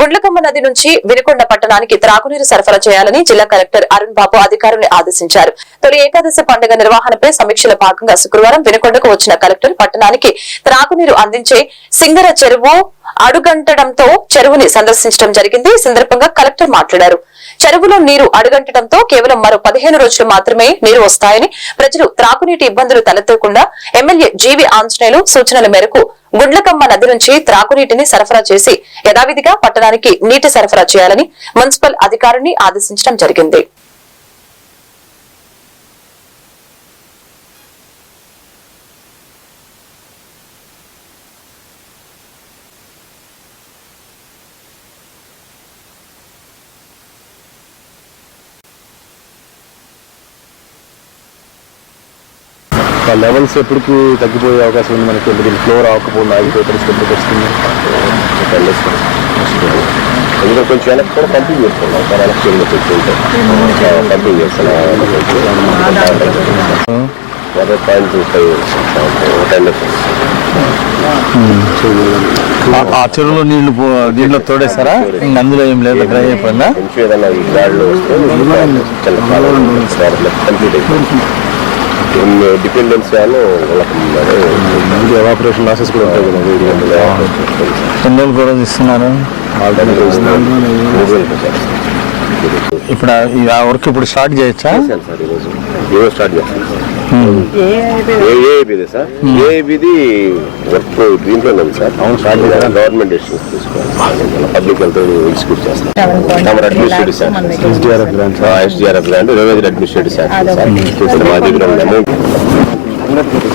గుండ్లకమ్మ నది నుంచి వినుకొండ పట్టణానికి త్రాగునీరు సరఫరా చేయాలని జిల్లా కలెక్టర్ అరుణ్ బాబు అధికారులను ఆదేశించారు. తొలి ఏకాదశి పండుగ నిర్వహణపై సమీక్షలో భాగంగా శుక్రవారం వినుకొండకు వచ్చిన కలెక్టర్ పట్టణానికి త్రాగునీరు అందించే సింగర చెరువు అడుగంటడంతో చెరువుని సందర్శించడం జరిగింది. ఈ సందర్భంగా కలెక్టర్ మాట్లాడారు. చెరువులో నీరు అడుగంటడంతో కేవలం మరో 15 రోజులు మాత్రమే నీరు వస్తాయని, ప్రజలు త్రాగునీటి ఇబ్బందులు తలెత్తకుండా ఎమ్మెల్యే జీవి ఆంజనేయులు సూచనల మేరకు గుండ్లకమ్మ నది నుంచి త్రాగునీటిని సరఫరా చేసి యథావిధిగా పట్టణానికి నీటి సరఫరా చేయాలని మున్సిపల్ అధికారిని ఆదేశించడం జరిగింది. లెవెల్స్ ఎప్పటికీ తగ్గిపోయే అవకాశం ఉంది మనకి. ఎందుకంటే ఫ్లోర్ ఆకపోకుండా ఆగిపోయి పరిస్థితి ఎప్పటికి వస్తుంది. ఎందుకంటే కొంచెం వెనక్కి కూడా పంపింగ్ చేస్తున్నాం సార్. ఎలక్షన్లో పెట్టుకుంటే పంపింగ్ చేస్తున్నాం. 1.5 ఆ చెరువులో నీళ్లు తోడేస్తారా? అందులో ఏం లేదు, డ్రై అయిపోయిందా? కొంచెం ఏదైనా ఈ గాడిలో వస్తే కంప్లీట్ అయిపోయింది. డిపెండెన్స్ వాళ్ళకి ఎవాపరేషన్ లాసెస్ కూడా ఉంటాయి కదా. ఎన్ని రోజులు కూడా ఇస్తున్నారు? ఇప్పుడు ఆ వర్క్ ఇప్పుడు స్టార్ట్ చేయొచ్చా సార్? ఈరోజు ఏవో స్టార్ట్ చేస్తాను సార్. ఏఐబిది సార్, ఏఐబిది వర్క్ దీంట్లోనే ఉంది సార్. స్టార్ట్ చేయాలి. గవర్నమెంట్ డెసిషన్స్ తీసుకోవాలి. పబ్లిక్ హెల్త్ ఎగ్జిక్యూట్ చేస్తాం. అడ్మినిస్ట్రేటివ్ శాఖ, ఎస్డిఆర్ఎఫ్ గ్రాంట్, రెవెన్యూ అడ్మినిస్ట్రేటివ్ శాఖ సార్. మా దగ్గర అమౌంట్